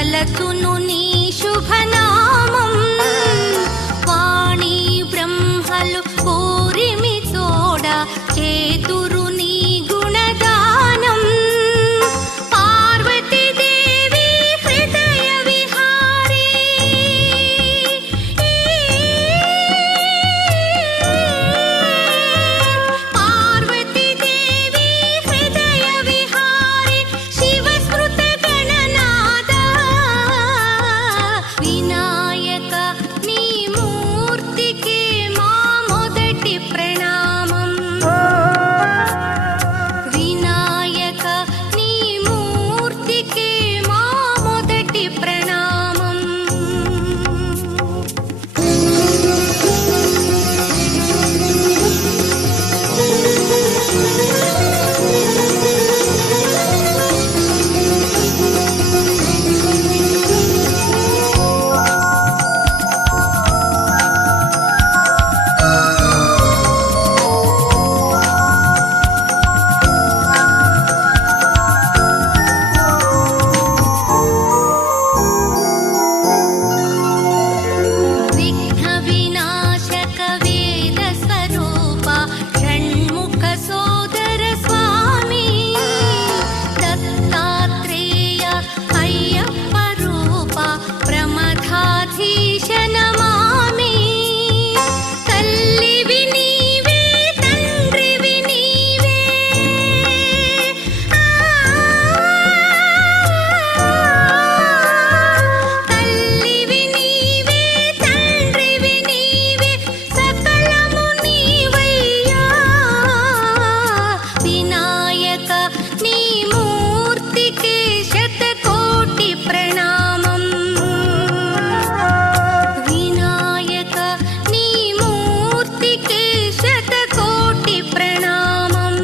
తలచును నీ శుభనామం వాణి బ్రహ్మలు కోరిమి తోడ చేతురు నీ గుణదానం పార్వతీదేవి హృదయ విహారీ పార్వతీదేవి హృదయ విహారీ శివస్మృత గణనాద వినాయక నీ మూర్తికి మా మొదటి ప్రణామం వినాయక నీ మూర్తికి మా మొదటి ప్రణామం విఘ్న వినాశక వేద స్వరూప షణ్ముఖ సోదర స్వామి దత్తాత్రేయ అయ్యప్ప రూప ప్రమథాధీశ నమామి తల్లివి నీవే తండ్రివి నీవే తల్లివి నీవే తండ్రివి నీవే సకలము నీవయ్యా వినాయక నీ మూర్తికి శతకోటి ప్రణామం వినాయక నీ మూర్తికి శతకోటి ప్రణామం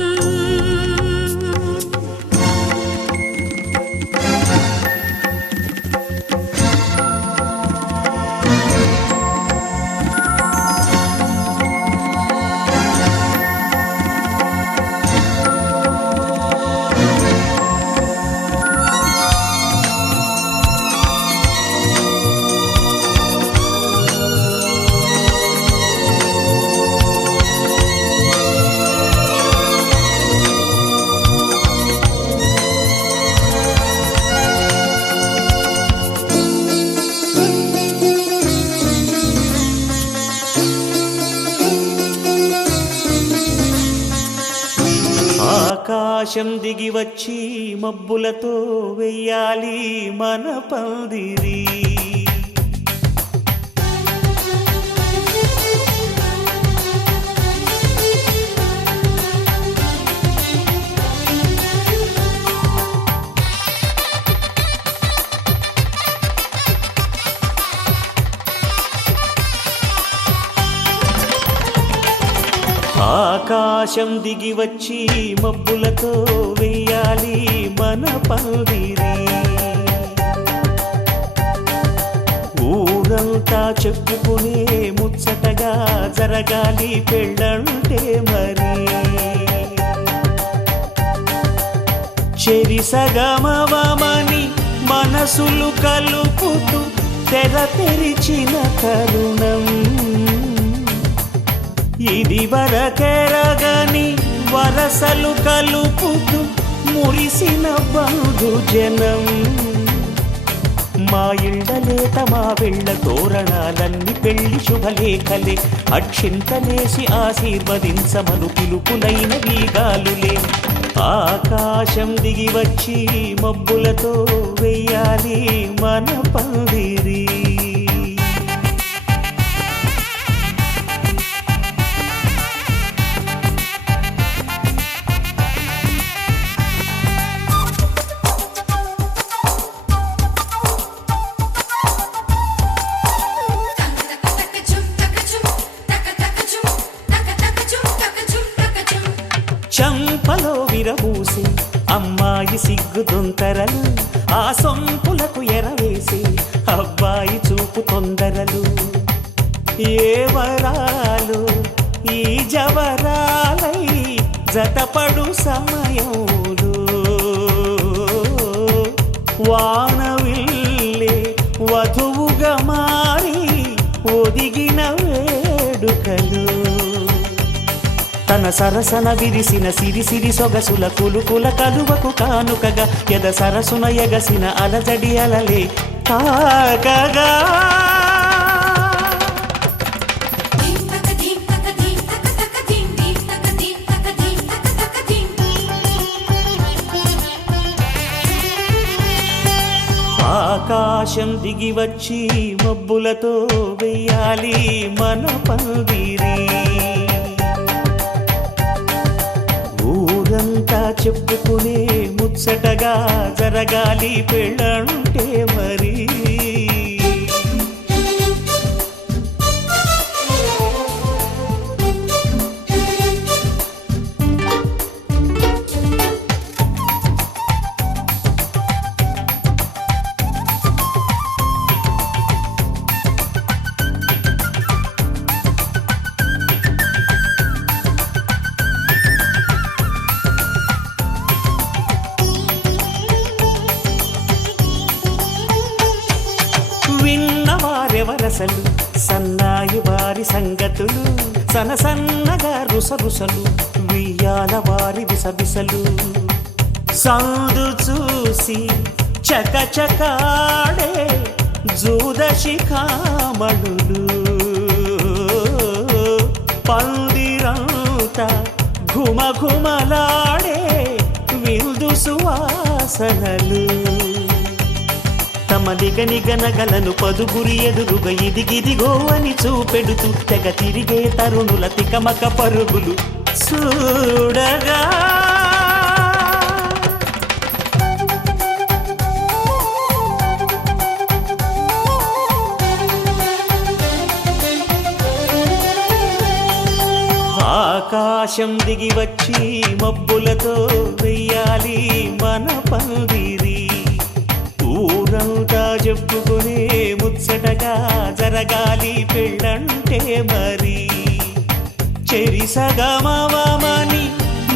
ఆకాశం దిగి వచ్చి మబ్బులతో వెయ్యాలి మన పందిరి ఆకాశం దిగి వచ్చి మబ్బులతో వెయ్యాలి మన పందిరి ఊరంతా చెప్పుకునే ముచ్చటగా జరగాలి పెళ్ళంటే మరి చెరిసగమవమని మనసులు కలుపుతూ తెర తెరిచిన తరుణం ఇది వరకెరగని వరసలు కలుపుతూ మురిసిన బంధుజనం మా ఇళ్ళలేత మా వెళ్ళ తోరణాలన్నీ పెళ్లి శుభలేఖలే అక్షింతలేసి ఆశీర్వదించమను పిలుపులైన వీగాలులే ఆకాశం దిగి వచ్చి మబ్బులతో వెయ్యాలి మన పందిరి చంపలో విరబూసి అమ్మాయి సిగ్గుదొంతరలు ఆ సొంపులకు ఎరవేసి అబ్బాయి చూపు తొందరలు ఏ వరాలు ఈ జవరాలై జతపడు సమయంలో వానవిల్లు ఒదిగిన వేడుకలు తన సరసన విరిసిన సిరిసిరి సొగసుల కులుకుల కలువకు కానుకగా ఎద సరసున ఎగసిన అలజడి అలలే తాకగా ఆకాశం దిగి వచ్చి మబ్బులతో వెయ్యాలి మన పందిరి ఊరంతా చెప్పుకునే ముచ్చటగా జరగాలి పెళ్ళంటే మరి విన్నవారెవరసలు సన్నాయి వారి సంగతులు సనసన్నగా రుసరుసలు వియ్యాల వారి విసవిసలు సందు చూసి చకచకాడే జూదశిఖామణులు పందిరంతా ఘుమఘుమలాడే విందు సువాసనలు తమ నిగనిగనగలను పదుగురి ఎదురుగా ఇదిగిదిగో అని చూపెడుతూ తెగ తిరిగే తరుణుల తికమక పరుగులు చూడగా ఆకాశం దిగి వచ్చి మబ్బులతో వెయ్యాలి మన పందిరి ఊరంతా చెప్పుకునే ముచ్చటగా జరగాలి పెళ్ళంటే మరి చెరిసగమవమని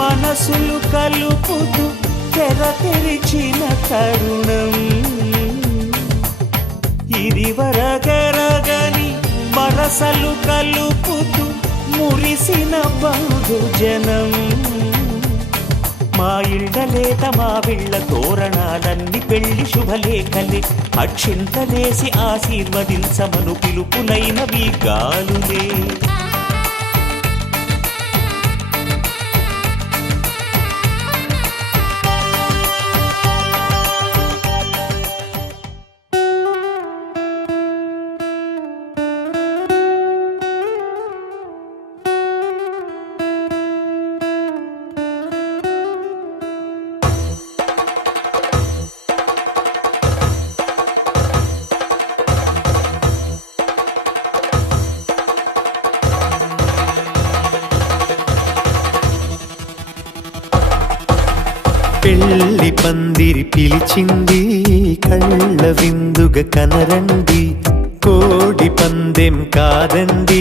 మనసులు కలుపుతూ తెర తెరిచిన తరుణం ఇది వరగరగని వరసలు కలుపుతూ మురిసిన బంధుజనం మా ఇళ్ళలేత మా విళ్ళ తోరణాలన్నీ పెళ్లి శుభలేఖలే అక్షింతలేసి ఆశీర్వదించమను పిలుపులైనవి గాలులే పెళ్లి పందిరి పిలిచింది కళ్ళ విందుగా కనరండి కోడి పందెం కాదండి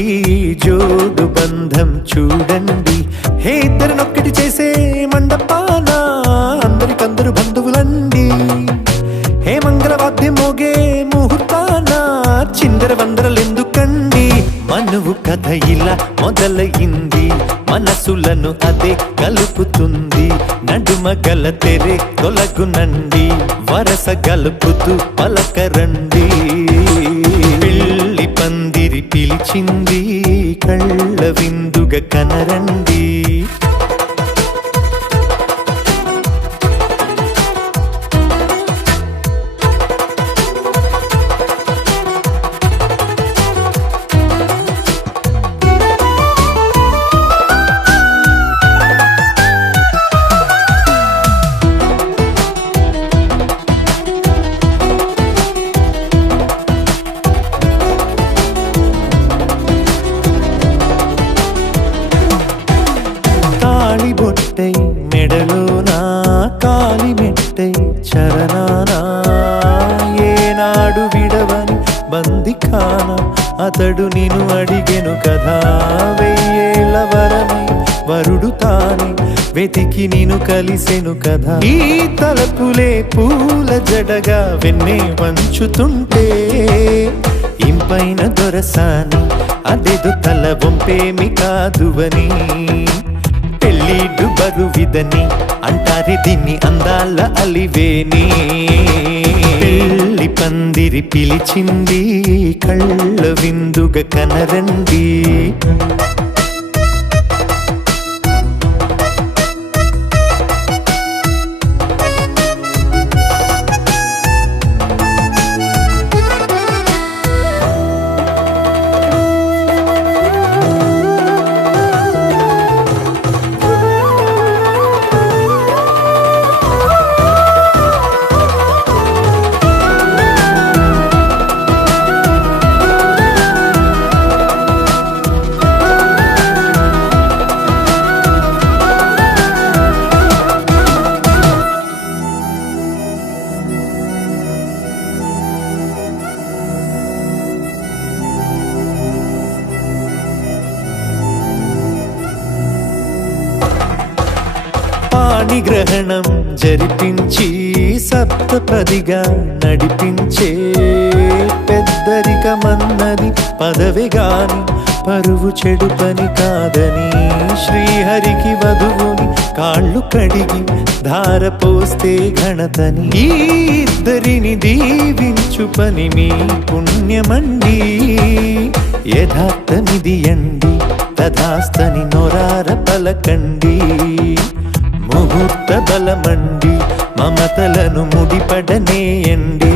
జోడు బంధం చూడండి హే ఇద్దరినొక్కటి చేసే మండపాన అందరికందరు బంధువులండి హే మంగళవాద్యం మోగే ముహూర్తాన చిందర వందరలెందుకండి మనువు కథ ఇలా మొదలయింది మనసులను అదే కలుపుతుంది నడుమ గల తెరే తొలగునండి వరస గలుపుతూ పలకరండి పెళ్లి పందిరి పిలిచింది కళ్ళ విందుగా కనరండి బొట్టై మెడలోనా కాలి మెట్టై చరణానా ఏనాడు విడవని బందిఖాన అతడు నిన్ను అడిగెను కదా వెయ్యేళ్ళ వరమై వరుడు తానే వెతికి నిన్ను కలిసెను కదా ఈ తలపులే పూల జడగా వెన్నే వంచుతుంటే ఇంపైన దొరసాని అదేదో తల వంపేమి కాదువని పెళ్ళిడు బరువిదని అంటారే దీన్ని అందాల అలివేని పెళ్ళి పందిరి పిలిచింది కళ్ళ విందుగా కనరండి పాణిగ్రహణం జరిపించి సప్తపదిగా నడిపించే పెద్దరికమన్నది పదవి గాని పరువు చెడు పని కాదని శ్రీహరికి వధువుని కాళ్ళు కడిగి ధార పోస్తే ఘనతని ఈ ఇద్దరిని దీవించు పని మీ పుణ్యమండి యథార్థమిది అండి తథాస్తని నొరార పలకండి ముహూర్త బలమండి మమతలను ముడిపడనేయండి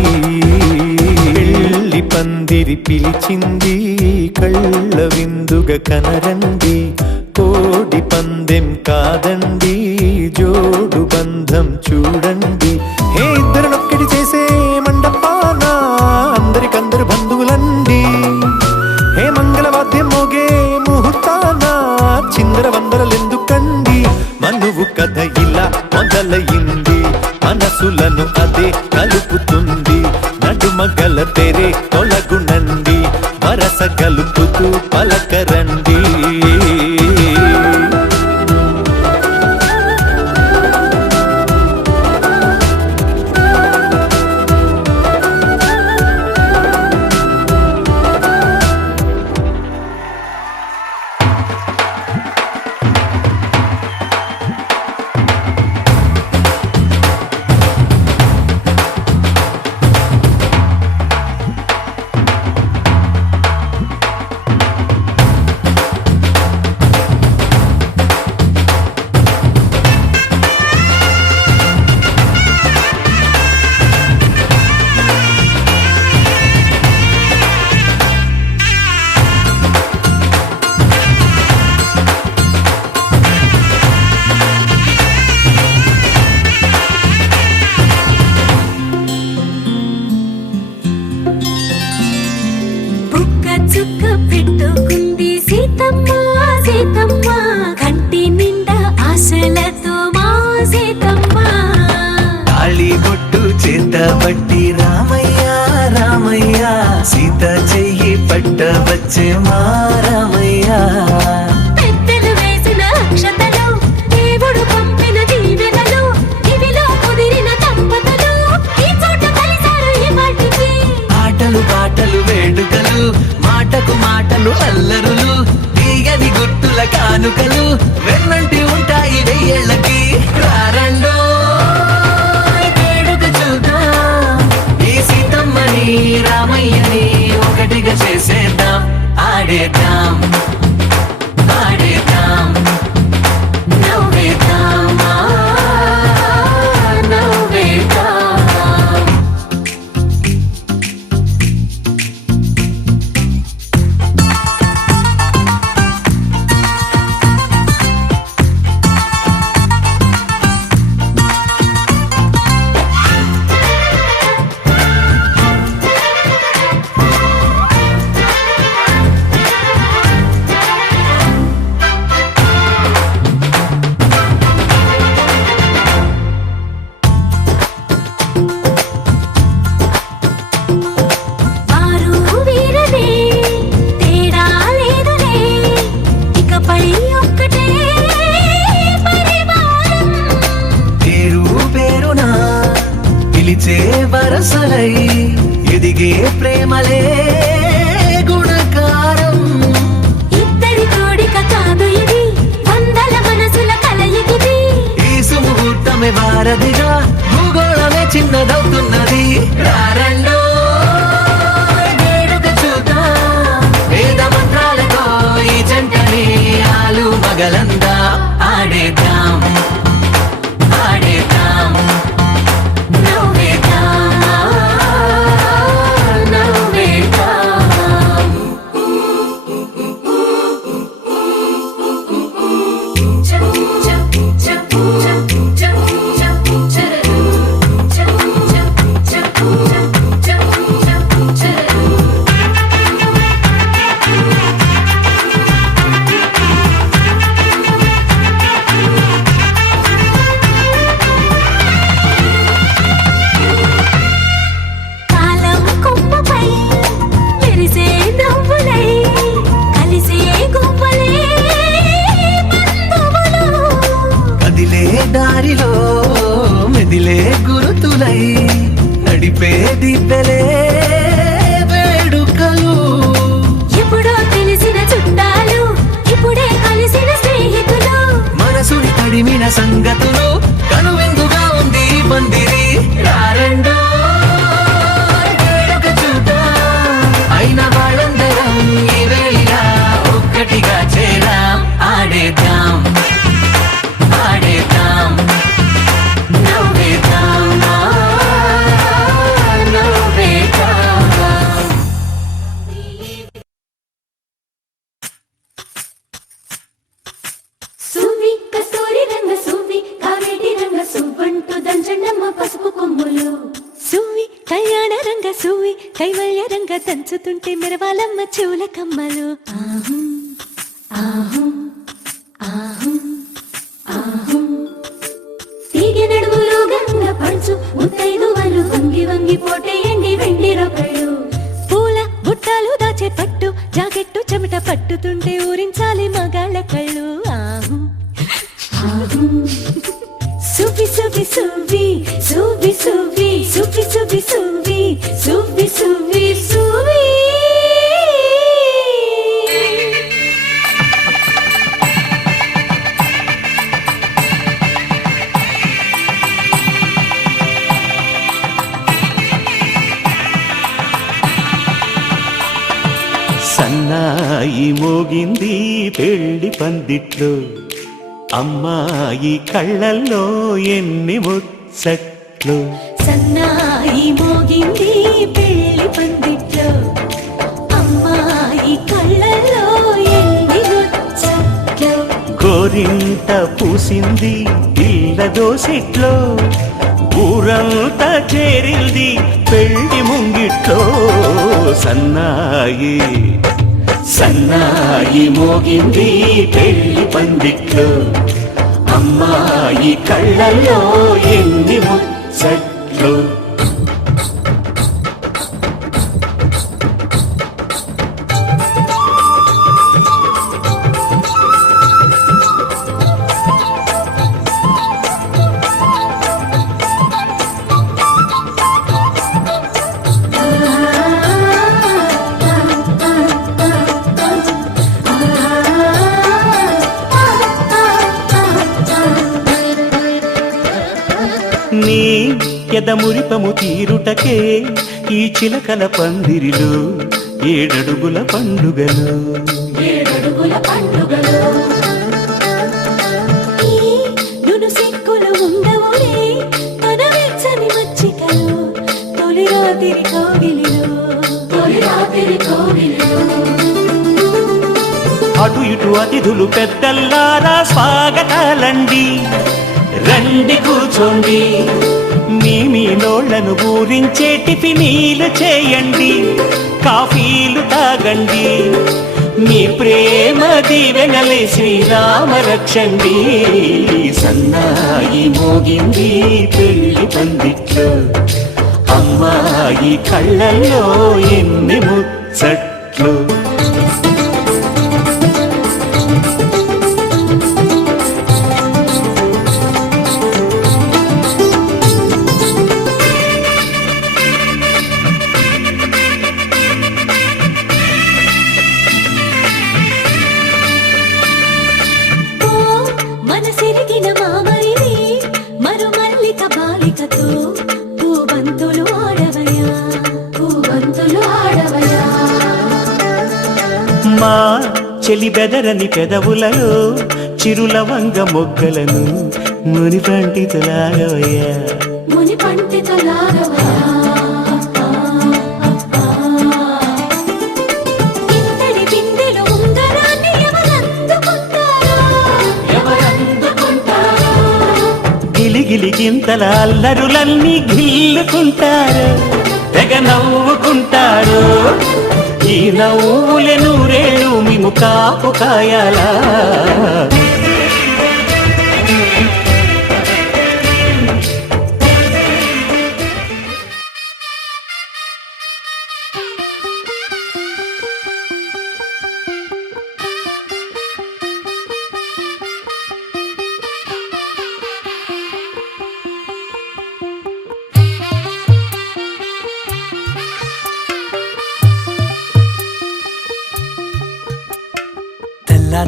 పెళ్ళి పందిరి పిలిచింది కళ్ళ విందుగా కనరండి కోడి పందెం కాదండి జోడు బంధం చూడండి హే ఇద్దరినొక్కటి చేసే మండపాన అందరికందరు బంధువులండి హే మంగళవాద్యం మోగే ముహూర్తాన చిందర వందరలెందుకండి మనువు కథ ఇలా మొదలయింది మనసులను అదే కలుపుతుంది నడుమగల తెరే తొలగునండి వరస కలుపుతూ పలకరండి చుక్క పెట్టుకుంది సీతమ్మ సీతమ్మ కంటి నిండా ఆశలతో మా సీతమ్మ తాళిబొట్టు చేత పట్టి రామయ్య రామయ్య సీత చెయ్యి పట్ట వచ్చే మా రామయ్య పెద్దలు వేసిన అక్షతలు దేవుడు పంపిన దీవెనలు ఇవిలో కుదిరిన దంపతులు ఈ చోట కలిసారు ఈ వాటికి ఆటలు పాటలు వేడుకలు మాటకు మాటలు అల్లరులు తీగని గుట్టుల కానుకలు వెన్నంటి ఉంటాయి వెయ్యేళ్ళకి రారండో వేడుక చూద్దాం ఈ సీతమ్మని రామయ్యని ఒకటిగా చేసేద్దాం ఆడేద్దాం ఆడేద్దాం నవ్వేద్దాం నవ్వేద్దాం వరసలై ఎదిగే ప్రేమలే లోకమే వారధిగా భూగోళమే చిన్నదవుతున్నది రారండో వేడుక చూద్దాం వేద మంత్రాలతో ఈ జంటని ఆలు మగలందా ఆడేద్దాం ఆడేద్దాం నవ్వేద్దాం నవ్వేద్దాం చప్ చప్ చప్ చప్ చప్ చప్ చరరు చప్ చప్ చప్ చప్ చప్ చప్ చరరు కాలం కొమ్మపై మెరిసే నవ్వులై కలిసే గువ్వలే బంధువులు కదిలే దారిలో మెదిలే గురుతులై నడిపే దిబ్బెలే వేడుకలు ఎప్పుడో తెలిసిన చుట్టాలు ఇప్పుడే కలిసిన స్నేహితులు మనసుని తడిమిన సంగతులు కనువిందుగా ఉంది ఈ పందిరి రారండో వేడుక చూద్దాం అయిన వాళ్ళందరం ఈ వేళ ఒక్కటిగా చేరాం ఆడేద్దాం ఆడేద్దాం నవ్వేద్దాం నవ్వేద్దాం సువ్వి కస్తూరి రంగ సువ్వి కావేటి రంగ సువ్వంటూ దంచండమ్మ పసుపు కొమ్ములు సువ్వి కళ్యాణ రంగ సువ్వి కైవల్య రంగ దంచుతుంటే మెరవాలమ్మ చెవుల కమ్మలు ఆహుం ఆహుం ఆహుం ఆహుం తీగె నడుములు గంగ పడుచు ముత్తైదువలు వంగి వంగి పోటేయండి వెండి రొకళ్ళు పూల బుట్టాలు దాచే పట్టు జాకెట్టు చెమట పట్టుతుంటే ఊరించాలి మగాళ్ళ కళ్ళు ఆహు ఆహు సువ్వి సువ్వి సువ్వి సువ్వి సువ్వి సువ్వి సువ్వి సువ్వి సువ్వి సువ్వి సువ్వి సన్నాయి మోగింది పెళ్లి పందిట్లో అమ్మాయి కళ్ళల్లో ఎన్ని ముచ్చట్లు సన్నాయి మోగింది పెళ్లి పందిట్లో అమ్మాయి కళ్ళలో ఎన్ని ముచ్చట్లు గోరింట పూసింది పిల్ల దోసిట్లో ఊరంతా చేరింది పెళ్లి ముంగిట్లో సన్నాయి సన్నాయి మోగింది పెళ్లి పందిట్లో అమ్మాయి కళ్ళల్లో ఎన్ని ముచ్చట్లు నీ ఎదమురిపము తీరుటకే ఈ చిలకల పందిరిలో ఏడడుగుల పండుగలు ఏడడుగుల పండుగలు ఈ నును సిక్కులు ఉండవులే తన వెచ్చని మచ్చికలు తొలి రాత్రి కోవిలిలో అటు ఇటు అతిథులు పెద్దల్లారా స్వాగతాలండి రండి కూర్చోండి మీ నోళ్లను ఊరించే టిఫినీలు చేయండి కాఫీలు తాగండి మీ ప్రేమ దీవెనలే శ్రీరామ రక్షండి సన్నాయి మోగింది పెళ్లి పందిట్లో అమ్మాయి కళ్ళల్లో ఎన్ని ముచ్చట్లు మనసిరిగిన మామరిది మరు చెలి బెదరని పెదవులలో చిరులవంగ మొగ్గలను మునిపంటితులాగవయ్యా ముని పంటితో లాగవా ఇంతటి బిందెలో ఉంగరాన్ని ఎవరందుకుంటారో గిలిగిలి గింతల అల్లరులన్నీ గిల్లుకుంటారు తెగ నవ్వుకుంటారు ఈ నవ్వులే నూరేళ్ళు మేము కాపు కాయాలా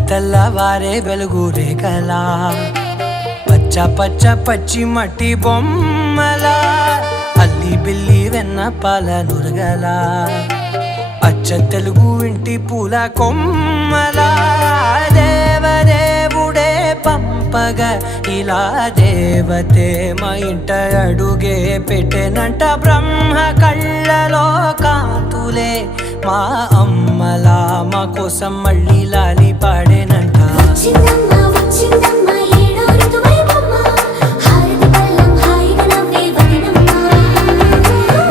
తెల్లవారే వెలుగు రేఖలా పచ్చ పచ్చ పచ్చి మట్టి బొమ్మలా అల్లి బిల్లి వెన్న పాల నురగలా అచ్చ తెలుగు ఇంటి పూల కొమ్మలా దేవదేవుడే పంపగా ఇలా దేవతే మా ఇంట అడుగే పెట్టెనంట బ్రహ్మ కళ్ళలో కాంతులే మా అమ్మలా మా కోసం మళ్ళీ లాలి పాడేనంట వచ్చిందమ్మా వచ్చిందమ్మా ఏడో ఋతువైవమ్మా హారతి పళ్ళం హాయిగా నవ్వే వదినమ్మా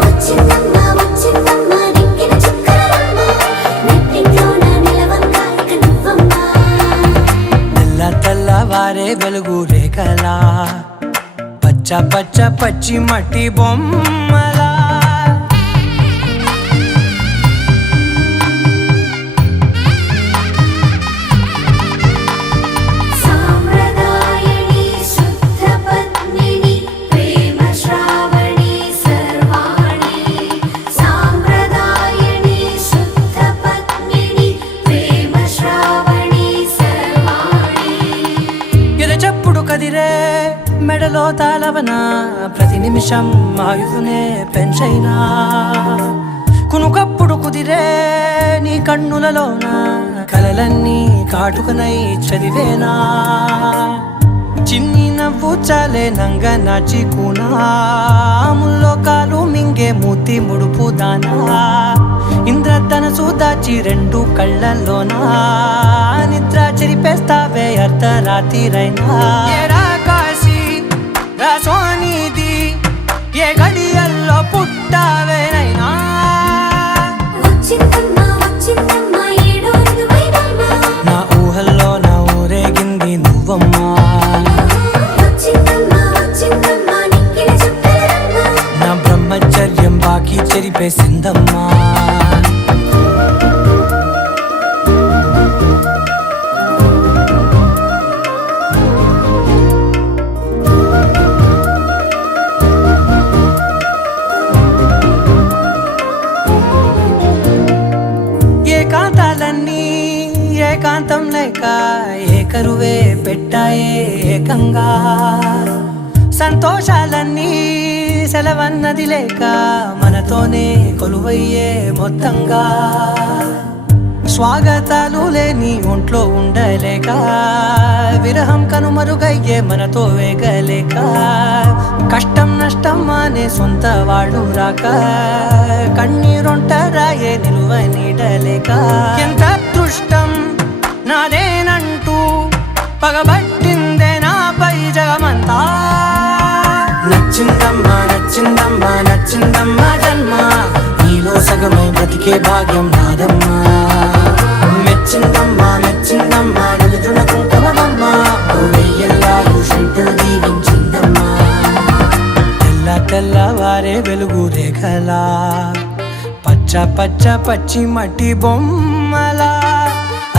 వచ్చిందమ్మా వచ్చిందమ్మా నెక్కిన చుక్కలమ్మా నెట్టింట్లోన నిలవంగా ఇక నువ్వమ్మా తెల్లవారే వెలుగు రేఖలా పచ్చ పచ్చ పచ్చి మట్టి బొమ్మలా సాంప్రదాయని శుద్ధ పద్మిని ప్రేమ శ్రావణి సర్వాణి సాంప్రదాయని శుద్ధ పద్మిని ప్రేమ శ్రావణి సర్వాణి ఎరచప్పుడు కదిరే మెడలో తాళవన ప్రతి నిమిషం ఆయుధునే పెంచైనా కునుకప్పుడు కుదిరే నీ కన్నులలోన కలలన్నీ కాటుకనై చదివేనా చిన్ని నవ్వు చాలే నంగ నాచి కూనాముల్లో కాలు మింగే మూతి ముడుపు దానా ఇంద్రధనసు దాచి రెండు కళ్ళల్లోనా నిద్ర చెరిపేస్తావే అర్ధరాత్రిరైనా ఏరా కాశీ రా సోనిది ఏ గడియల్లో పుట్టావేనైనా వచ్చిందమ్మా వచ్చిందమ్మా ఏడో ఋతువైవమ్మా నా ఊహల్లో నా ఊరేగింది నువ్వమ్మా వచ్చిందమ్మా వచ్చిందమ్మా నెక్కిన చుక్కలమ్మా నా బ్రహ్మచర్యం బాకీ చెరిపేసిందమ్మా ఏకాంతాలన్నీ ఏకాంతం లేక ఏకరువే పెట్టాయే ఏకంగా సంతోషాలన్నీ సెలవన్నది లేక మనతోనే కొలువయ్యే మొత్తంగా స్వాగతాలు లేని ఒంట్లో ఉండలేక విరహం కనుమరుగయ్యే మనతో వేగలేక కష్టం నష్టం అనే సొంత వాళ్ళు రాక కన్నీరొంటరాయే నిలువ నీడలేక ఎంత అదృష్టం నాదేనంటూ పగబట్టిందే నాపై జగమంతా నచ్చిందమ్మా నచ్చిందమ్మా నచ్చిందమ్మా జన్మ నీలో సగమై బ్రతికే భాగ్యం నాదమ్మా మెచ్చిందమ్మా మెచ్చిందమ్మా నిలుచున కుంకుమమ్మా వెయ్యల్లాలు శంకులు దీవించిందమ్మా తెల్లవారే వెలుగు రేఖలా పచ్చ పచ్చ పచ్చి మట్టి బొమ్మలా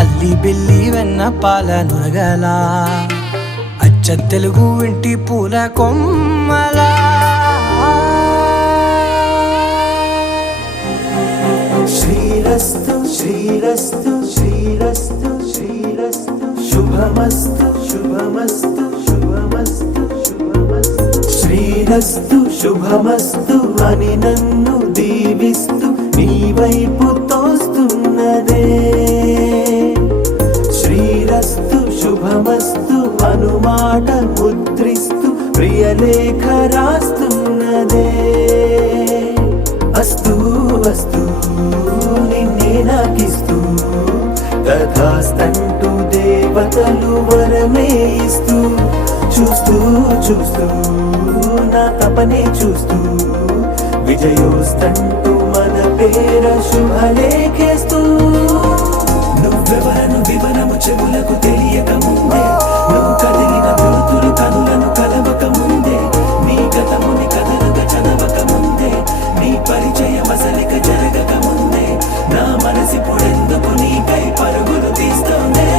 అల్లి బిల్లి వెన్న పాల నురగలా అచ్చ తెలుగు ఇంటి పూల కొమ్మలా శ్రీరస్తు శ్రీరస్తు శ్రీరస్తు శ్రీరస్తు శుభమస్తు శుభమస్తు శుభమస్తు శుభమస్తు శ్రీరస్తు శుభమస్తు అని నన్ను దీవిస్తూ నీ వైపు తోస్తున్నదే వస్తూ నిన్నే నాకిస్తూ తథాస్తంటూ దేవతలు వరమే ఇస్తూ చూస్తూ చూస్తూ నా తపనే చూస్తూ విజయోస్తంటూ మన పేర శుభలేఖేస్తూ నువ్వెవరను వివరము చెవులకు తెలియక ముందే నువ్వు కదిలిన గుర్తులు కనులను కలవక ముందే నీ గతముని కథలుగా చదవక ముందే నీ పరిచయం అసలిక జరగక ముందే నా మనసిప్పుడెందుకు నీకై పరుగులు తీస్తోందే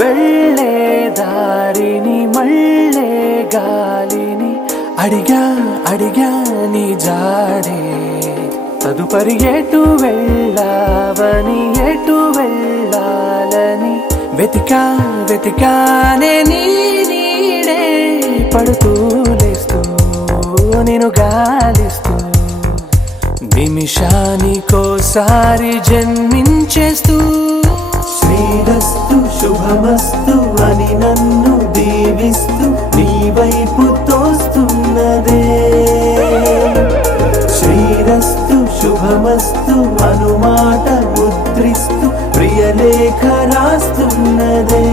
వెళ్ళే దారిని మళ్ళే గాలిని అడిగా అడిగా నీ జాడే తదుపరి ఎటు వెళ్ళావని ఎటు వెళ్ళాలని వెతికా వెతికానే నీ నీడే పడుతూ లేస్తూ నేను గాలిస్తూ నిమిషానికోసారి జన్మించేస్తూ శ్రీరస్తు శుభమస్తు అని నన్ను దీవిస్తూ నీ వైపు తోస్తున్నదే శ్రీరస్తు శుభమస్తు అనుమాట ముద్రిస్తూ ప్రియలేఖ రాస్తున్నదే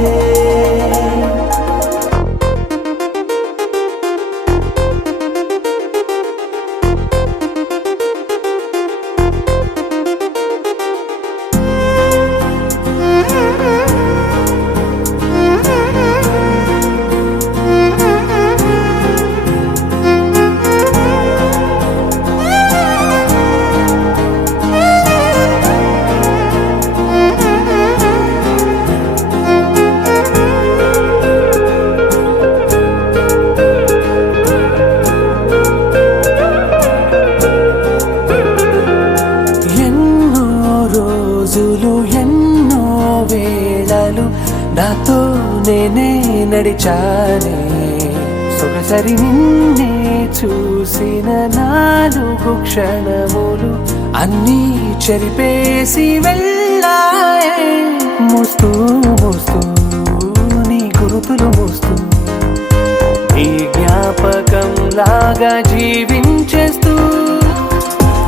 ఎన్నో రోజులు ఎన్నో వేళలు నాతో నేనే నడిచానే సొగసరి నిన్నే చూసిన 4 క్షణములు అన్నీ చెరిపేసి వెళ్ళాయే మోస్తూ మోస్తూ నీ గురుతులు మోస్తూ ఈ జ్ఞాపకం లాగా జీవించేస్తూ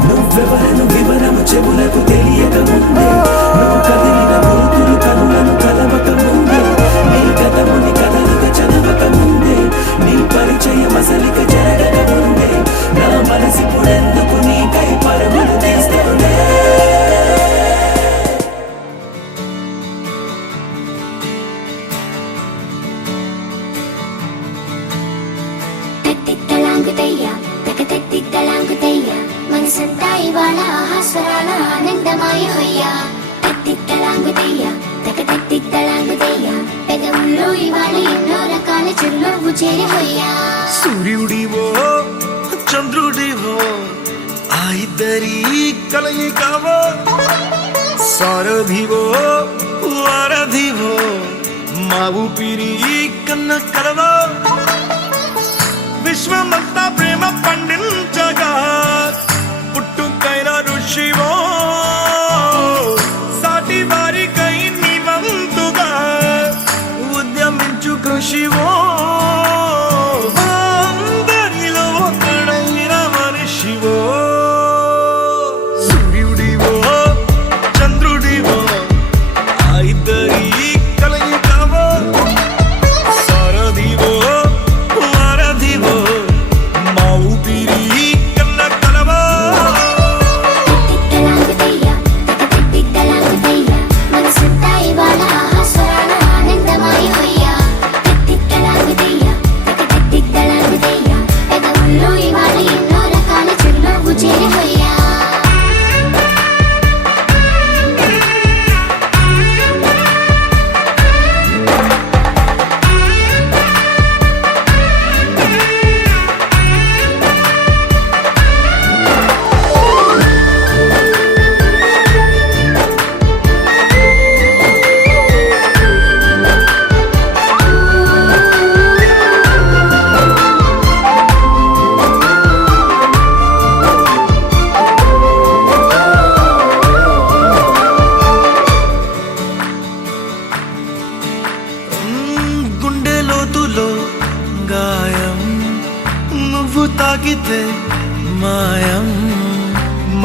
నువ్వెవరను వివరము చెవులకు తెలియక ముందే నువ్వు కదిలిన గుర్తులు కనులను కలవక ముందే నీ గతముని కథలుగా చదవక ముందే నీ పరిచయం అసలిక జరగక ముందే నా మనసిప్పుడెందుకు నీకై పరుగులు తీస్తోందే తత్తిత్తలాంగుతయ్య తకతత్తిత్తలాంగుతయ్య మనసంతా ఇవాళ ఆహాస్వరాల ఆనందమాయ హొయ్యా తత్తిత్తలాంగుతయ్య తకతత్తిత్తలాంగుతయ్య పెదవుల్లో ఇవాళ ఎన్నో రకాల చిరునవ్వు చేరి హొయ్యా సూర్యుడివో చంద్రుడివో ఆ ఇద్దరి కలయికవో సారథివో వారధివో మా ఊపిరి కన్న కలవో విశ్వమంతా ప్రేమ పండించగా పుట్టుకైన ఋషివో సాటి వారికై నివంతుగా ఉద్యమించు కృషివో అందరిలో ఒకడైన మనిషివో సూర్యుడివో చంద్రుడివో ఆ ఇద్దరి కలయికవో సారథివో వారధివో మా ఊపిరి కన్న కలవో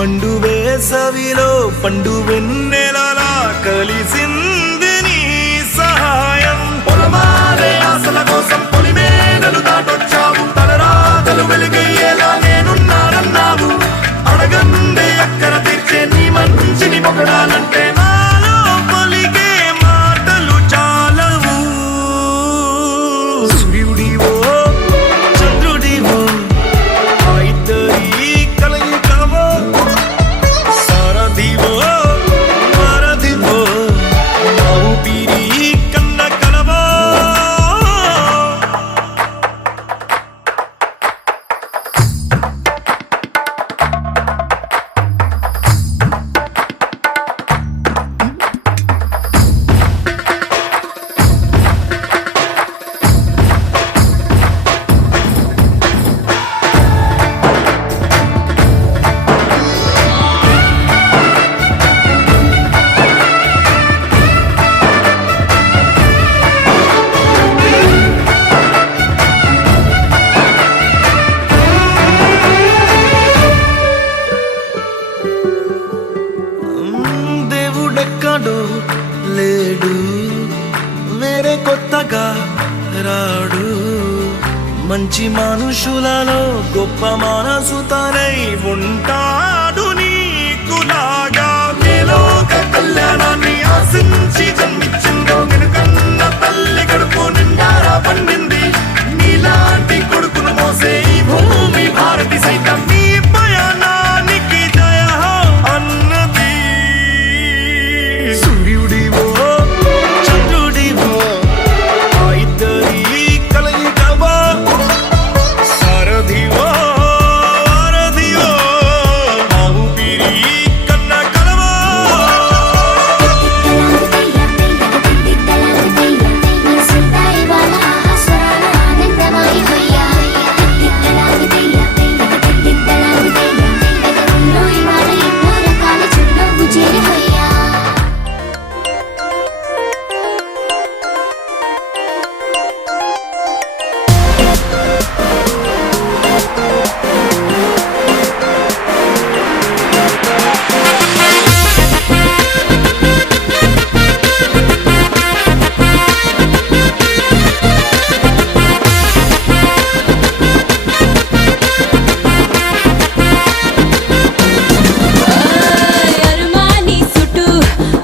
మండు వేసవిలో పండు వెన్నెలలా కలిసింది నీ సహాయం పొలమారే ఆశల కోసం పొలిమేనలు దాటొచ్చావు తలరాతలు వెలుగయ్యేలా నేనున్నానన్నావు అడగందే అక్కర తీర్చే నీ మంచిని పొగడాలంటే నాలో పలికే మాటలు చాలవు సూర్యుడివో చంద్రుడివో ఆ ఇద్దరి కలయికవో సారథివో వారధివో నా ఊపిరి కన్న కలవో దేవుడెక్కడో లేడు వేరే కొత్తగా రాడు మంచి మనుషులలో గొప్ప మనసు తనై ఉంటాడు నీకులాగా మేలోక కళ్యాణాన్ని ఆశించి జన్మించిందో వెనుకన్న తల్లి కడుపు నిండారా పండింది నీలాంటి కొడుకును మోసే ఈ భూమి భారతి సైతం నీ పయనానికి జయ అన్నది సూర్యుడివో చంద్రుడివో ఆ ఇద్దరి కలయికవో సారథివో వారధివో నా ఊపిరి కన్న కలవో మనసంతా ఇవాళ ఆస్వాదన ఆనందమయ హొయ్యా తిట్టలాగుతయ్యా తిట్టలాగుతయ్యా గతంలో ఇవాళ ఎన్నో రకాల చిరునవ్వు చేరి హొయ్యా అరుమాని సుటు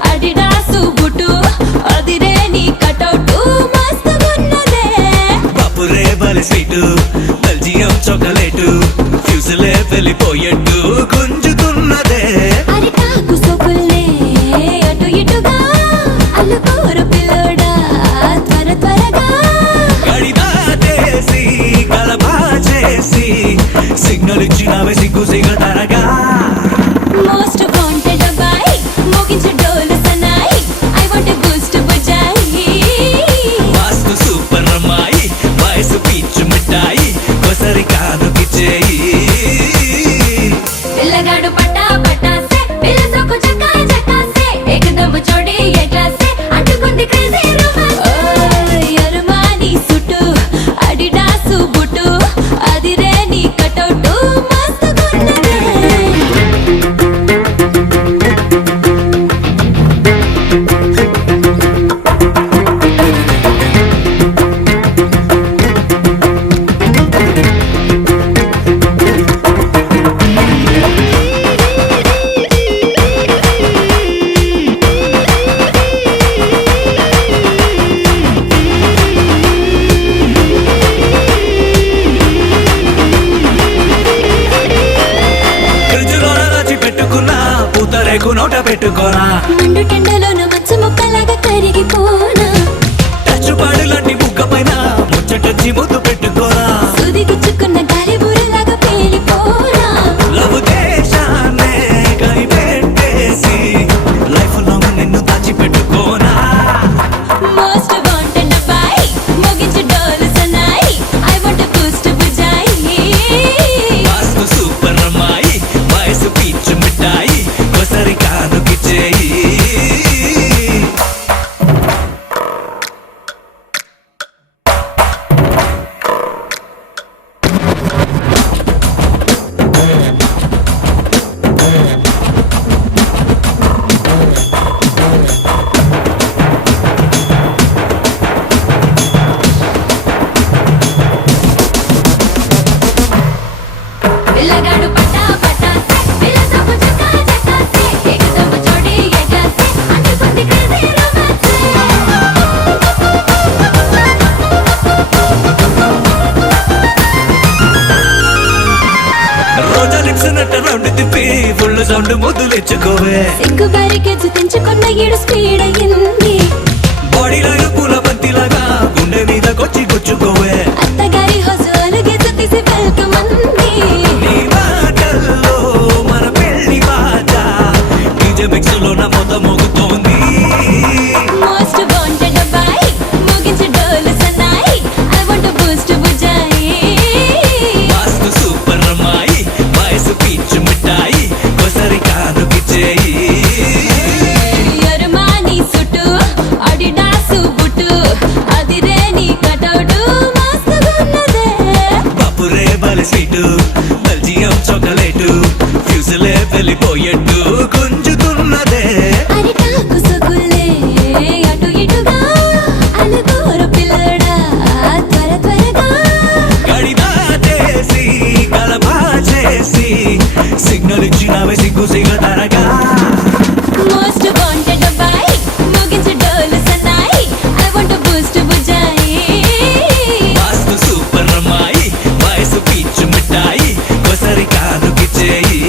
అడిడాసు బుటు అదిరే నీ కటౌట్ మస్తుగున్నదే బాపురే బలి స్వీటు బెల్జియం చాక్లెట్ ఫ్యూజులే వెళ్ళిపోయేట్టు గుంజుతున్నదే అరిటాకు సోకుల్నే అటు ఇటుగా అల్లుకోరు పిల్లోడా త్వరగా గడిదాటేసి గలబా చేసి సిగ్నల్ ఇచ్చినవే సిగ్గు సిగతరగా మోస్ట్ వాంటెడ్ అబ్బాయి మోగించే డోలు సన్నాయి ఐ వాంట్ బూస్ట్ బజాయి వాస్తు సూపర్ అమ్మాయి వయసు పీచు మిఠాయి కొసరి కానుకి చేయి పిల్లగాడు పట్టా పట్టాసే పిల్ల సొక్కు చక్కా చక్కాసే ఏకదమ్ చోడి ఏ క్లాసే అంటుకుంది క్రేజీ రొమాన్స్ అరుమాని సుటు అడిడాసు బుటు అదిరే నీ కటౌట్ మస్తుగున్నదే ఫ్రిడ్జ్లో రాచి పెట్టుకున్నా పూతరేకు నోట పెట్టుకోరా మండు టెండలోన మంచు ముక్కలాగా కరిగిపోనా టచ్ పాడులాంటి బుగ్గ పైన ముచ్చటొచ్చి ముద్దు పెట్టుకోరా సుది గుచ్చుకున్న గాలి బూరలాగా పేలిపోనా లవ్ దేశాన్నే కనిపెట్టేసి లైఫ్ లాంగ్ నిన్ను దాచి పెట్టుకోనా మోస్ట్ వాంటెడ్ అబ్బాయి మోగించే డోలు సన్నాయి ఐ వాంట్ బూస్ట్ బజాయి వాస్తు సూపర్ అమ్మాయి వయసు పీచు మిఠాయి కొసరి కానుకి చేయి సౌండ్ సౌండ్ ముద్దులిచ్చుకోవే సిగ్గు బారికేజ్ తెంచుకున్న ఈడు స్పీడ్ అయ్యింది బాడీలాగా పూల బంతిలాగా గుండె మీదకొచ్చి గుచ్చుకోవే అత్తగారి హౌస్ అలుగేసి తీసి వెల్కమ్ అంది నీ మాటల్లో మన పెళ్లి బాట డీజే మిక్స్ లో నా మొత్త మోగుతోంది మోస్ట్ వాంటెడ్ అబ్బాయి మోగించే డోలు సన్నాయి I want to Boost Bujjai vastu super అమ్మాయి వయసు పీచు మిఠాయి ఒకసారి కానుకిచ్చేయి అరుమాని సుట్టు అడిడాసు బుట్టు అదిరే నీ కటౌటు మస్తుగా ఉన్నదే పప్పురే బలి స్వీటు బల్జియం చాక్లెటు ఫ్యూజులే వెళ్ళిపోయేట్టు గుంజుతున్నదే అరిటాకు సొగులే అటు ఇటుగా అలుగూరు పిల్లడా త్వర త్వరగా గడిదా చేసి కలబా చేసి సిగ్నల్ ఇచ్చినవే సిగ్గు సిగతరగా మోస్ట్ వాంటెడ్ అబ్బాయి మోగించే డోలు సన్నాయి I want to Boost Bujjai vastu super అమ్మాయి వయసు పీచు మిఠాయి ఒకసారి కానుకిచ్చేయి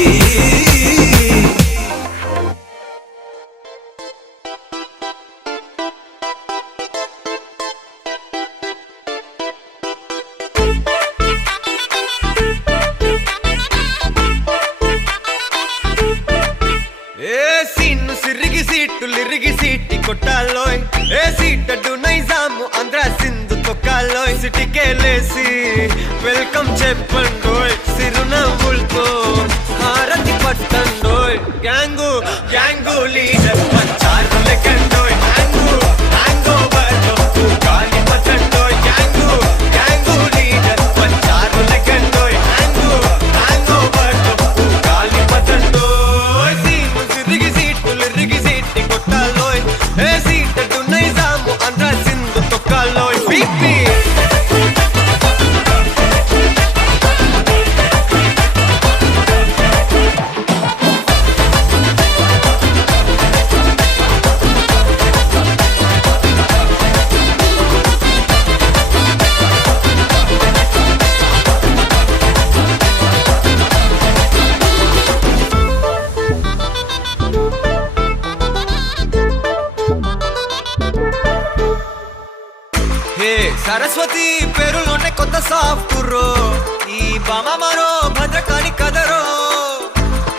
ఏ సీన్ను సిరిగి సీటు లిరిగి సీటి కొట్టాలోయ్ ఏ సీటడ్డు నైజాము ఆంధ్ర సింధు తొక్కాలోయ్ సిటీకేలేసి వెల్కమ్ చెప్పండోయ్ సిరునవ్వులతో హారతి పట్టండోయ్ గ్యాంగు గ్యాంగు లీడర్ పంచారు లెక్కండోయ్ హ్యాంగు హ్యాంగ్ ఓవర్లో గాలి పట్టండోయ్ గ్యాంగు గ్యాంగు లీడర్ పంచారు లెక్కండోయ్ హ్యాంగు హ్యాంగ్ ఓవర్లో గాలి పట్టండోయ్ సీను సిరిగి సీటు లిరిగి సీటి కొట్టాలోయ్ ఏ సీటడ్డు నైజాము ఆంధ్ర సింధు తొక్కాలోయ్ పీపీ హే సరస్వతి పేరులోనే కొత్త సాఫ్టురో ఈ బామ మరో భద్రకాళి కదరో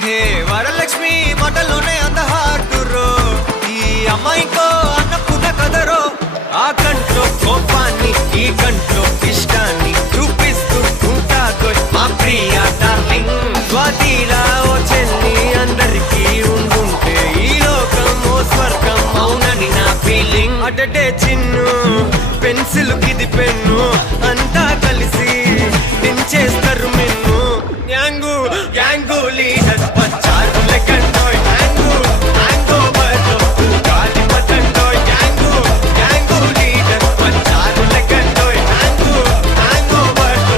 హే వరలక్ష్మి మాటల్లోనే అంత హార్టురో ఈ అమ్మాయికో అన్నపూర్ణ కదరో ఆ కంట్లో కోపాన్ని ఈ కంట్లో ఇష్టాన్ని చూపిస్తూ ఉంటాదో మా ప్రియ డార్లింగ్ స్వాతిలా ఓ చెల్లి అందరికీ ఉండుంటే ఈ లోకం ఓ స్వర్గం అవునని నా ఫీలింగ్ అటటే చిన్ను పెన్సిల్ కిది పెన్ను అంతా కలిసి దించేస్తారు మెన్ను గ్యాంగు గ్యాంగు లీడర్ పంచారు లెక్కండోయ్ హ్యాంగు హ్యాంగ్ ఓవర్లో గాలి పట్టండోయ్ గ్యాంగు గ్యాంగు లీడర్ పంచారు లెక్కండోయ్ హ్యాంగు హ్యాంగ్ ఓవర్లో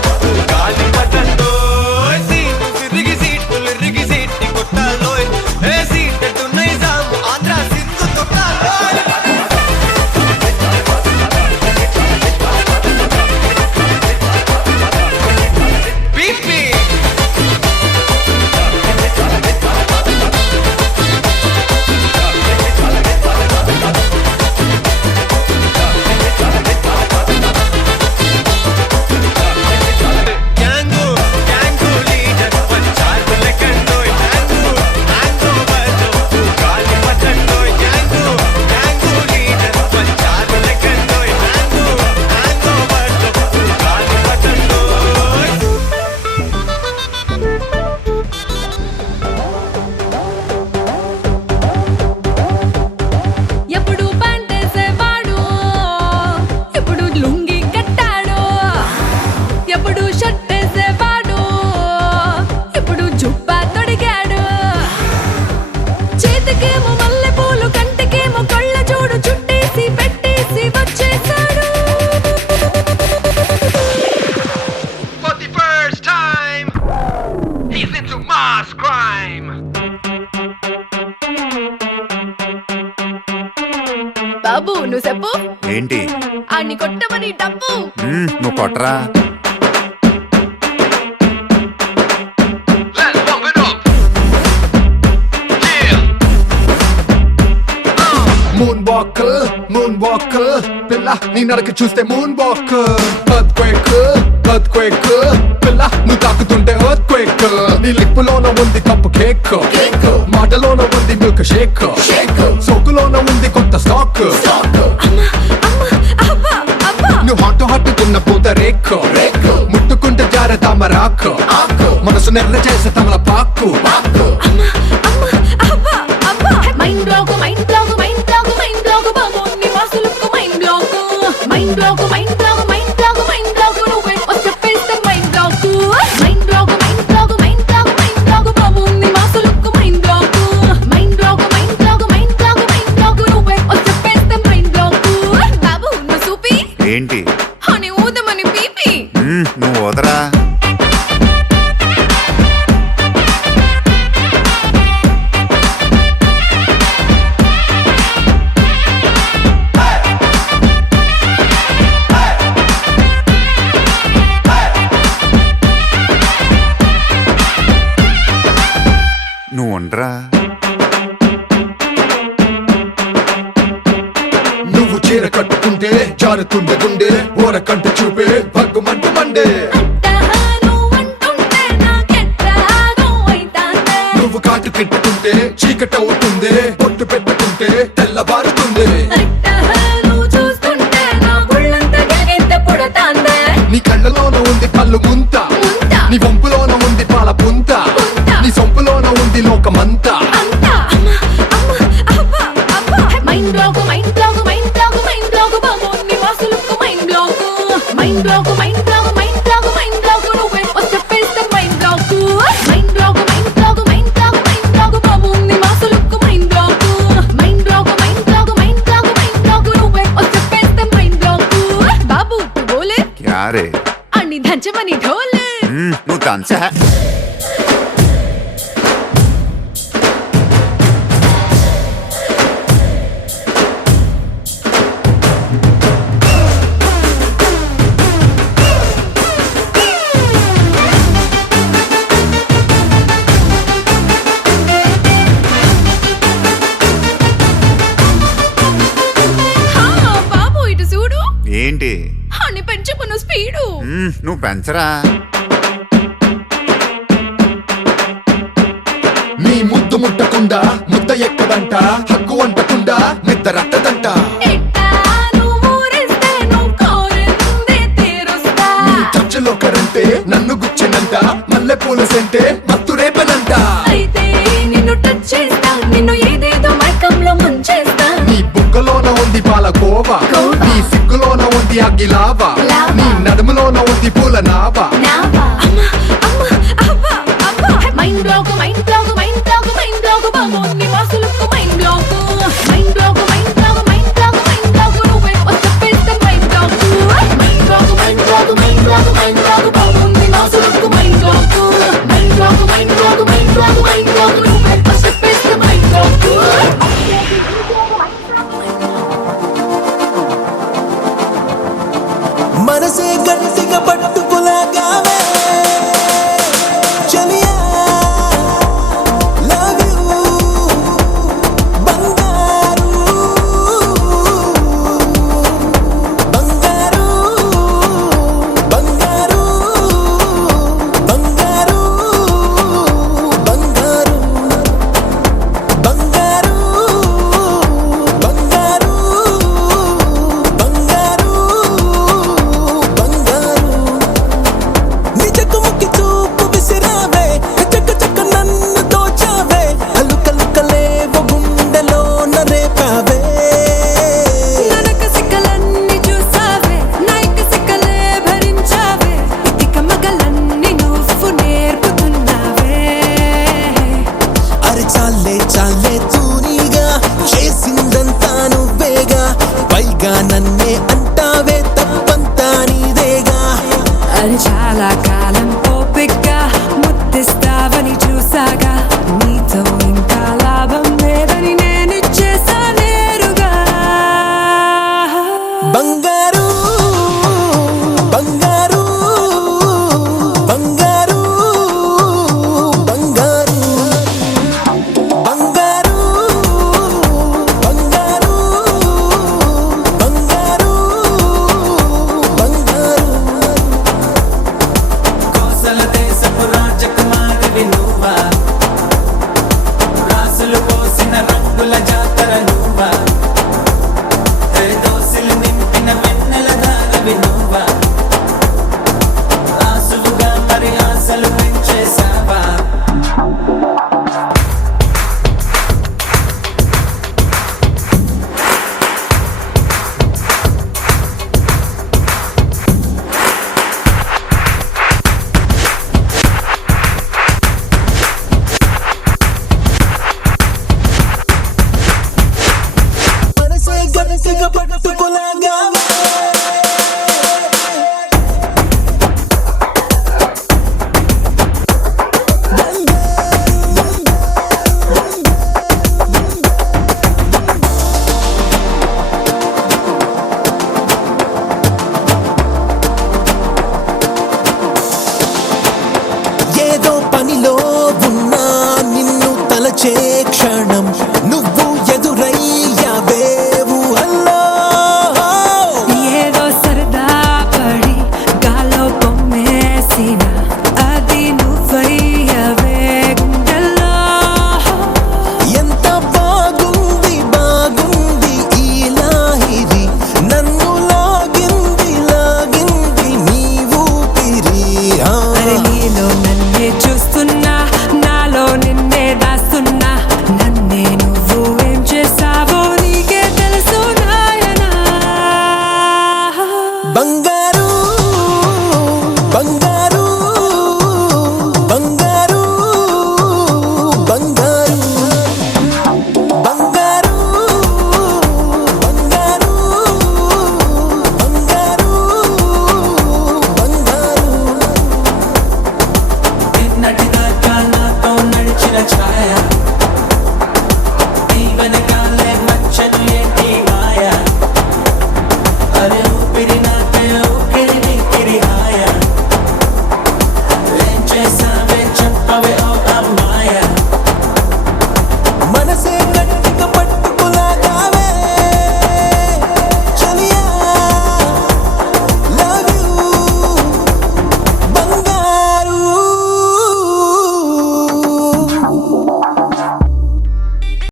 గాలి పట్టండోయ్ సీను సిరిగి సీటు లిరిగి సీటి కొట్టాలోయ్ ఏ సీటడ్డు నైజాము ఆంధ్ర సింధు తొక్కాలోయ్ పీపీ గ్యాంగు గ్యాంగు లీడర్ పంచారు లెక్కండోయ్ హ్యాంగు హ్యాంగ్ ఓవర్లో గాలి పట్టండోయ్ గ్యాంగు గ్యాంగు లీడర్ పంచారు లెక్కండోయ్ హ్యాంగు హ్యాంగ్ ఓవర్లో గాలి పట్టండోయ్ ఎప్పుడు పంటేసేవాడు ఇప్పుడు లుంగి కట్టాడు ఎప్పుడు షర్ట్ వేసేవాడు ఇప్పుడు జుబ్బా తొడిగాడు చేతికేమో మల్లె పూలు కంటికేమో కళ్ళ చూడు చుట్టేసి పెట్టేసి వచ్చేసాడు For the first time, he's into mass crime. బాబు నువ్వు చెప్పు ఏంటి ఆడిని కొట్టమని డబ్బు నువ్వు కొట్టరా Let's pump it up. Moon walk పిల్ల నీ నడక చూస్తే మూన్ వాక్ ఎర్త్క్వేక్ పిల్ల నువ్వు తాకుతుంటే ఎర్త్క్వేక్ నీ లిప్పులోన ఉంది కప్పు కేక్ మాటలోన ఉంది మిల్క్ షేక్ సోకులోన ఉంది కొత్త స్టాక్ నువ్వు హాట్ కున్న పూత రేక్ ముట్టుకుంటే జార తామరాకు మనసు నెర్ర చేసే తమల పాకు mind block mind block mind block mind block బాబోని వాసులకు mind block mind block mind block mind block mind block నువ్వే వచ్చేస్తే mind block mind block mind block mind block mind block బాబోని వాసులకు mind block mind block mind block mind block mind block నువ్వే వచ్చేస్తే mind black బాబు నువ్వు సూపి ఏంటి అని ఊదమని PP నువ్వు వదరా నువ్వు ఉండరా నువ్వు చీర కట్టుకుంటే జారుతుండే గుండె ఓర కంట చూపే భగ్గుమంటు మండే నువ్వు కాటు కిట్టుకుంటే చీకట అవుతుంది పొట్టు పెట్టుకుంటే తెల్లబారుతుంది నీ కళ్ళలోన ఉంది పళ్ళు ముంత నీ వంపులోన ఉంది పాల పుంత నీ సొంపులోన ఉంది లోకమంతా mind block mind block mind block mind block బాబోని వాసులకు mind block mind block mind block mind block mind block నువ్వే వచ్చేస్తే mind block mind block mind block mind block mind block బాబోని వాసులకు mind block mind block mind block mind block mind block నువ్వే వచ్చేస్తే mind black బాబు తు బోలే క్యా రే అని దంచమని ఢోలే నువ్వు తంచా బాబు ఇటు చూడు ఏంటి అని పెంచుకున్న స్పీడు నువ్వు పెంచరా నీ ముద్దు ముట్టకుండా ముద్ద ఎక్కదంట హక్కు అంటకుండా నిద్ద రట్టదంట నీ చర్చలో కరంటే నన్ను గుచ్చినంత మల్లె పూల సెంటే మత్తు రేపనంట అయితే నిన్ను టచ్ చేస్తా నిన్ను ఏదేదో మైకంలో ముంచేస్తా నీ బుగ్గలోన ఉంది పాల కోవా నీ సిగ్గులోన ఉంది అగ్గిలావా నీ నడుములోన ఉంది పూల నావా mind block mind block mind block mind block బాబోని వాసులకు మైండ్ బ్లాక్